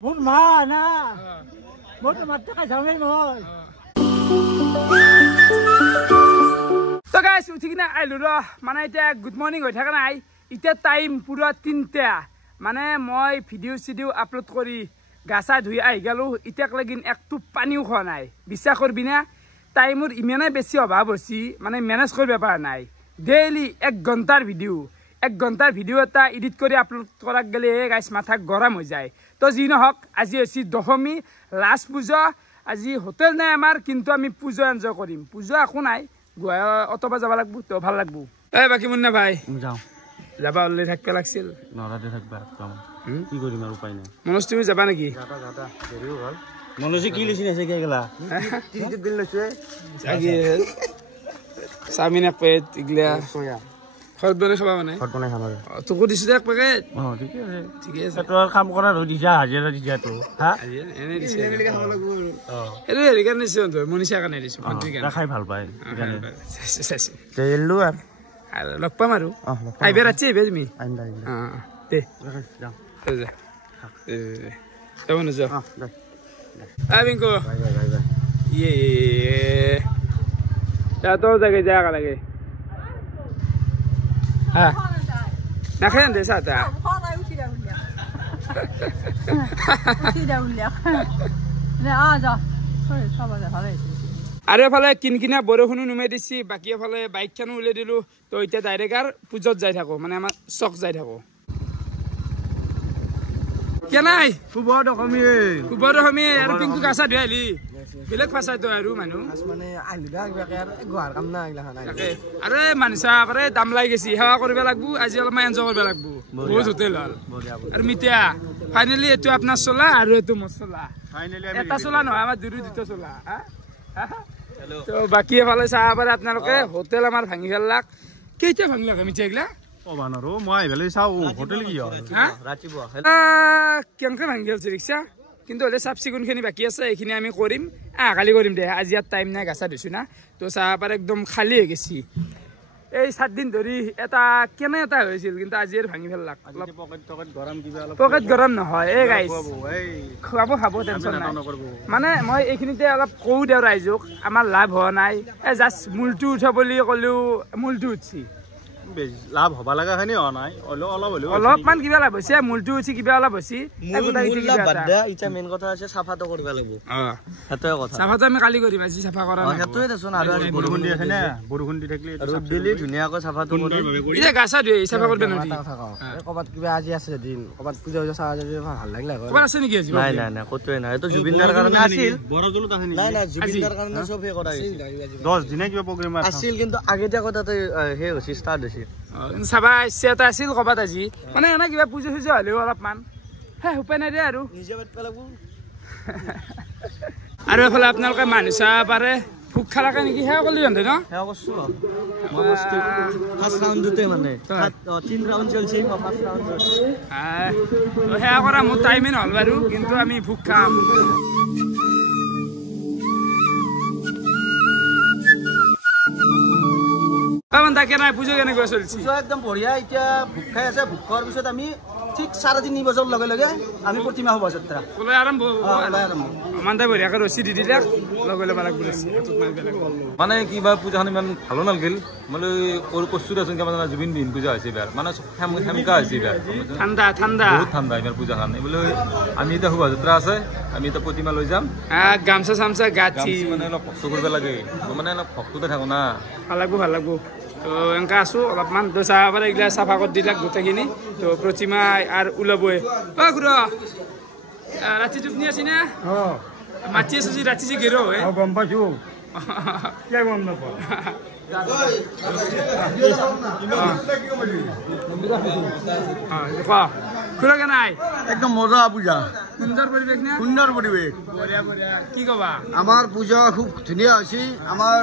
Một mà nè, một mặt chắc là mấy rồi. So guys, uthi kina ailu ro mane eta good morning hoi thaka nai ita time pura 3ta mane moi video upload kori gasa dhui ai galu itak lagin ektu paniu khwa nai bisa korbi na time ur imena beshi obhab hosi mane manage korbe par nai daily 1 ঘন্টার video এটা edit কৰি upload কৰা গলে guys মাথা গৰম হৈ যায় তো যি নহক আজি হৈছে দশমী লাষ্ট পূজা আজি হোটেল নাই আমাৰ কিন্তু আমি পূজা এনজয় কৰিম পূজা আকো নাই অতবা যাব লাগব তো ভাল লাগব এই বাকি মুন্না ভাই যাও যাবা অললে থাকতে লাগছিল নৰাতে থাকবা কাম কি কৰিম আৰু উপায় নাই মনোজ তুমি যাবা নেকি যাটা দেৰিও হ'ল মনোজে কি লিছি আছে কি গলা টিকেট বিল লৈছে আজি সামিনা পেট ইগলা সোয়া খত বনে খাবা মানে খত বনে খাবা তোকো দিছ এক পেকেট ঠিকে আছে তোৰ কাম কৰা হৈ দিছা হাজিৰা দিছা তো হা এনে দিছে এনে হেৰি কাৰণে দিছে তো মনিষা কাৰণে দিছে ভন্টি কাৰণে খাই ভাল পায় চেছে তেলু আৰু লগ পাম আৰু আইবে ৰাতি আইবে তুমি আইন্দা দে যাও যা যাও না যাও আবিংকো বাই ইয়ে তা তো জায়গায় জায়গা লাগে হ্যাঁ না খেন দে সাথে আৰু এফালে কিনকিনা বৰষুণো নুমাই দিছি বাকী এফালে বাইকখনো উলিয়াই দিলো তো এতিয়া ডাইৰেক্ট আৰু পূজত যাই থাকো মানে আমাৰ চক যাই থাকো কেনাই কুবৰদশমী আৰু পিংকু কাছা ধুই আহিলি বেলেগ ফাঁচাই তো আৰু মানুহ মানে আইলিবা গোহাৰ কাম না আগলা নাই আৰে মানসা পাৰে দাম লাগি গেছি সেৱা কৰিব লাগবো আজি অলপমান এনজয় কৰিব লাগবো বহুত হোটেল হল আৰু মিতিয়া ফাইনালি এইটো আপোনাৰ চলা আৰু এইটো মছলা এটা চলা নহয় আমাৰ দুটা চলা তো বাকী এফালে চাহ পাৰে আপোনালোকে হোটেল আমাৰ ভাঙি ফেললাক কেইটা ভাঙিলাক মিতিয়া এইগিলা বানৰো মই বেলে চাও হোটেল কি ৰাতিপুৱা কেনেকে ভাঙি আছে ৰিক্সা কিন্তু হলে চাফ চিকুণখিনি বাকী আছে এইখিনি আমি কৰিম কালি কৰিম দে আজি ইয়াত টাইম নাই গাছা দিছো না তো চাহ পাৰ একদম খালী হৈ গেছি এই 7 দিন ধৰি এটা কেনে এটা হৈছিল কিন্তু আজি আৰু ভাঙি ফেললাক পকেট গৰম নহয় এই গাইছ খাব টেনচন নাই মানে মই এইখিনিতে অলপ কওঁ দেও ৰাইজক আমাৰ লাভ হোৱা নাই জাষ্ট মূলটো উঠা বুলি ক'লেও মূলটো উঠছি লাভ হবা লাগা খানি হোৱা নাই অলপমান কিবা লাভ হৈছে মূলটো উঠি কিবা অলপ হৈছে ইটা মেইন কথা আছে চাফাটো কৰিব লাগিব হেতোই কথা চাফাটো আমি কালি কৰিম আজি চাফা কৰা নাই হেতোই দেচোন আৰু বৰষুণ দি আছে না বৰষুণ দি থাকিলে আৰু ডেলি ধুনিয়াকৈ চাফাটো কৰিম ইটা গাছা ধুই চাফা কৰিব নদি কবাত কিবা আজি আছে দিন কবাত পূজা হৈ চাহ যদি ভাল লাগিলা কবাত আছে নেকি আজি নাই কতই নাই এটো জুবিনদাৰ কাৰণে আছিল বৰজলত আছে নেকি নাই জুবিনদাৰ কাৰণে সব হে কৰা আছিল 10 দিনে কিবা প্ৰগ্ৰাম আছিল কিন্তু আগেটা কথাতে হে হৈছে ষ্টাৰ্ট হৈছে চাবা ইচ্ছা এটা আছিল কবাত আজি মানে এনে কিবা পূজা চূজা হলেও অলপমান হে উপায় নাই দে আৰু নিজে বাটবা লাগব আৰু এফালে আপোনালোকে মানুহ চাহ পাৰে ভোক খালাকে নেকি সেয়া কলি হন্ধে ন সেয়া বস্তু মই বস্তু ফাৰ্ষ্ট ৰাউণ্ডতে মানে 3 ৰাউণ্ড চলছে মই ফাৰ্ষ্ট ৰাউণ্ড সেয়া কৰা মোৰ টাইমে নহ'ল বাৰু কিন্তু আমি ভোক খাম তাকে নাই পুজো কেনেকৈ চলিছে পুজো একদম বঢ়িয়া এতিয়া ভোক খাই আছে ভোক খোৱাৰ পিছত আমি ঠিক 3:30 বজাৰ লগে আমি প্ৰতিমা শোভাযাত্ৰা ওলাই আৰম্ভ মানদাই বঢ়িয়াকে ৰছী দি দিলে লগে ল'ব লাগব মানে কিবা পূজাখন ইমান ভালো নালাগিল মানে কচু দেচোন কিমান জুবিন দিন পূজা হৈছে এবাৰ মানে সেমকা হৈছে এবাৰ ঠাণ্ডা বহুত ঠাণ্ডা এবাৰ পূজাখন বোলে আমি এতিয়া শোভাযাত্ৰা আছে আমি এতিয়া প্ৰতিমা লৈ যাম গামছা চামছা গাঁঠি মানে অলপ কষ্ট কৰিব লাগে মানে অলপ ভক্ততে থাকো না ভাল লাগব তো এনেকা আছো অলপমান তো চাহ পাৰে এইগিলা চাফা কৰি দিলাক গোটেইখিনি তো প্ৰতিমা আৰু ওলাবই খুড় ৰাতি টোপনি আছি না মাতি আছো যে ৰাতি যে গেৰো গম পাইছো কিয় গম নাপাওঁ খুড়া কেনাই একদম মজা পূজা সুন্দৰ পৰিৱেশ না সুন্দৰ পৰিৱেশ বঢ়িয়া কি কবা আমাৰ পূজা খুব ধুনীয়া হৈছে আমাৰ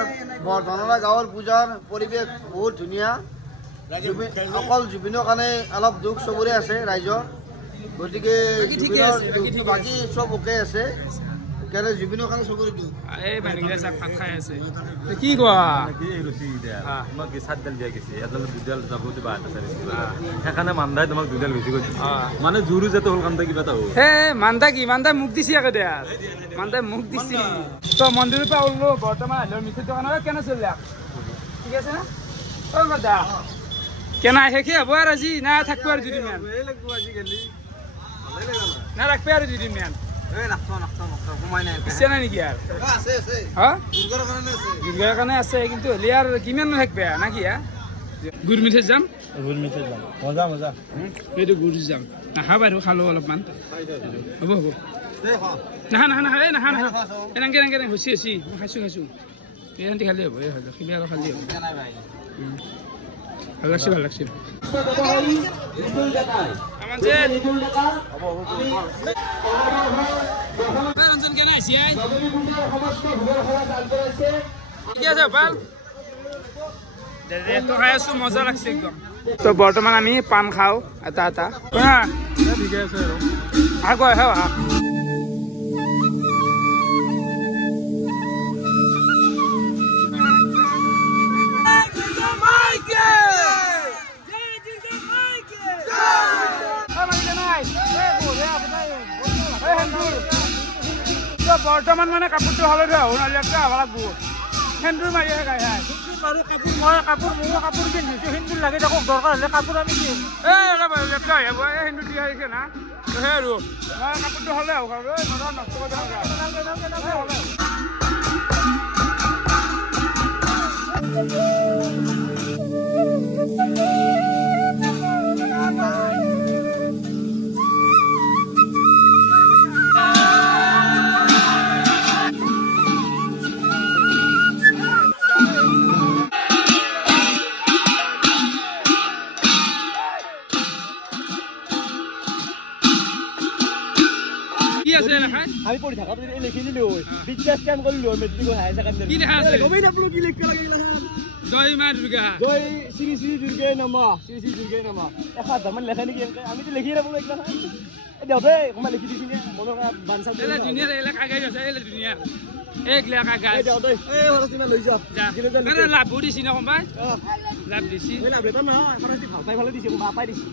বৰধনৰা গাঁৱৰ পূজাৰ পৰিৱেশ বহুত ধুনীয়া অকল জুবিনৰ কাৰণে অলপ দুখ চবৰে আছে ৰাইজৰ গতিকে বাকী চব ওকে আছে কেনে জুবিনৰ কাৰণে চকুৰে দিওঁ এই মানুহগিলা চাক ভাত খাই আছে কি কোৱা কি ৰচি দিয়া তোমাক কি 7 ডাল দিয়া গৈছে এডাল দুডাল যাব দিবা সেইকাৰণে মান্দাই তোমাক দুডাল বেছি কৈছে মানে জুৰু যেতে হ'ল কামটা কিবা এটা হ'ল হে মান্দা কি মান্দা মুখ দিছি আকৌ দিয়া মান্দা মুখ দিছি তো মন্দিৰৰ পৰা ওলো বৰ্তমান আহিলো মিঠাই দোকানৰ কেনে চলিলা ঠিক আছে না ও মাদা কেনা শেষে হ'ব আৰু আজি না থাকব আৰু দুদিনমান না ৰাখবে আৰু দুদিনমান আছে না নেকি আৰু দুৰ্গাৰ কাৰণে আছে কিন্তু হ'লে আৰু কিমান থাকবে না কি গুড় মিঠাই যাম মজা এইটো গুড় যাম নাখাব আৰু খালো অলপমান হ'ব হ'ব নাহা নাহা নাহা নাহা নাহা এনেকে এনেকে হৈছি হৈছি মই খাইছো এইখানটি খালি হ'ব এই হ'ব কিবা আৰু খালি হ'ব ভাল লাগছে ভাল লাগছে ৰঞ্জন কেনে আহিছে ঠিকে আছে ভাল ৰেটো খাই আছো মজা লাগছে একদম তো বৰ্তমান আমি পাণ খাওঁ এটা এটা ঠিকে আছে আৰু আগৰ হে বৰ্তমান মানে কাপোৰটো হালধীয়া হ'ব নহ'লে হ'ব লাগব সেন্দুৰ মাৰিহে গাই খাই বাৰু কাপোৰ মই কাপোৰ পিন্ধিছো সেন্দুৰ লাগে তাকো দৰকাৰ হ'লে কাপোৰ আমি দিম অলপ লেপটা আহিব এই সেন্দুৰ দিয়া আহিছে না সেই আৰু মই কাপোৰটো হ'লে হ'ব নষ্ট আমি পঢ়ি থাকাত লিখি দিলো বিজনেছ স্কেম কৰিলো মেট্ৰিকৰ হায়াৰ ছেকেণ্ডাৰী কি দেখা আছে গমেই নাপালো কি লিখিব লাগে জয় মা দুৰ্গা জয় শ্ৰী শ্ৰী দুৰ্গাই নমঃ শ্ৰী শ্ৰী দুৰ্গাই নমঃ 1000 মান লেখা নেকি আমিতো লিখি নাপালো এইগিলা দেউতে অকণমান লিখি দিছিলে মনৰ বাঞ্চা দুনিয়াৰ এইবিলাক কাগাই আছে এই দুনিয়া এইগিলা কাগাই দেউতে এই হৰচিমা লৈ যা লাভ দিছি ন কোনোবাই লাভ দিছি লাভ লেটা নহয় খৰচি ভাল পাই ভালে দিছে বাপাই দিছে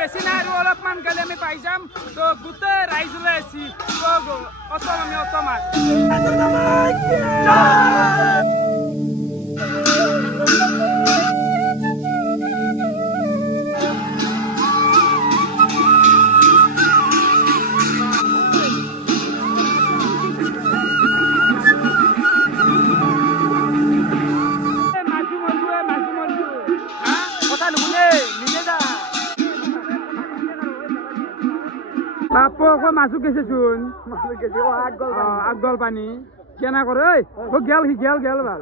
বেছি নাই আৰু অলপমান গ'লে আমি পাই যাম তো গোটেই ৰাইজ ওলাই আছি অটম আমি অটমাত বাপু আকৌ মাছো গেছে চোন আগল পানী কেনা কৰে গেল সি গেল গেল ভাল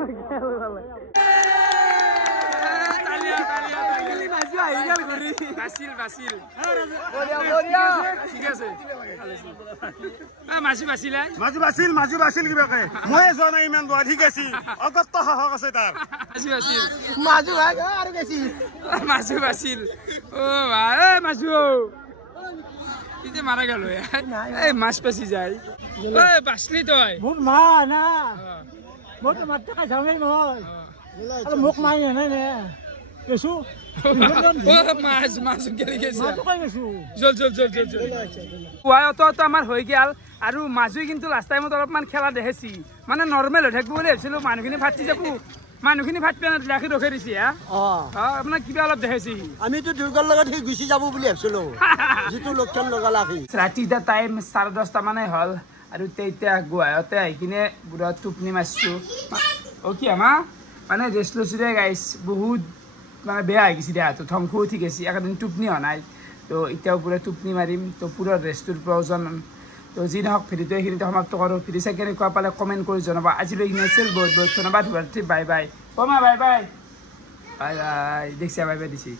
মাছু কিবাকে মই যোৱা নাই ইমান দোৱা ঠিক আছে অগত্য সাহস আছে তাৰ মাছু বাছিল অ মাছু ইতে মাৰা গেল এই মাছ পাছি যায় এই বাসলি তই মোৰ মা না মই তো মাত খাই যাওঁই মই আৰু মোক মাই নাই নে কেছু মাছ মাছ গেলি গেছে মাছ কই গৈছো জল জল জল জল জল পুৱাই অত আমাৰ হৈ গেল আৰু মাজুই কিন্তু লাষ্ট টাইমত অলপমান খেলা দেখাইছি মানে নৰ্মেল হৈ থাকিব বুলি ভাবিছিলো মানুহখিনি ফাটি যাব মানুহখিনি ভাত পেন লাখি ৰখাই দিছে আপোনাৰ কিবা অলপ দেখাইছে আমিতো দুৰ্গাৰ লগত সেই গুচি যাব বুলি ভাবিছিলো যিটো লক্ষণ লগালা ৰাতি এতিয়া টাইম 10:30 মানে হ'ল আৰু এতিয়া গুৱাহাটীতে আহি কিনে বুঢ়া টোপনি মাৰিছো কি আমা মানে ৰেষ্ট লৈছো দে গাইছ বহুত মানে বেয়া হৈ গৈছে দেহাটো ধ্বংস উঠি গৈছে একদিন টোপনি হোৱা নাই তো এতিয়াও পুৰা টোপনি মাৰিম তো পুৰা ৰেষ্টৰ প্ৰয়োজন তো যি নহওক ভিডিঅ'টো এইখিনিতে সমাপ্ত কৰোঁ ভিডিঅ' চাই কেনেকুৱা পালে কমেণ্ট কৰি জনাব আজিলৈ ইখিনি আছিল বহুত বহুত ধন্যবাদ বাই বাই ও মা বাই বাই বাই বাই দেখছি বাই বাই দিছি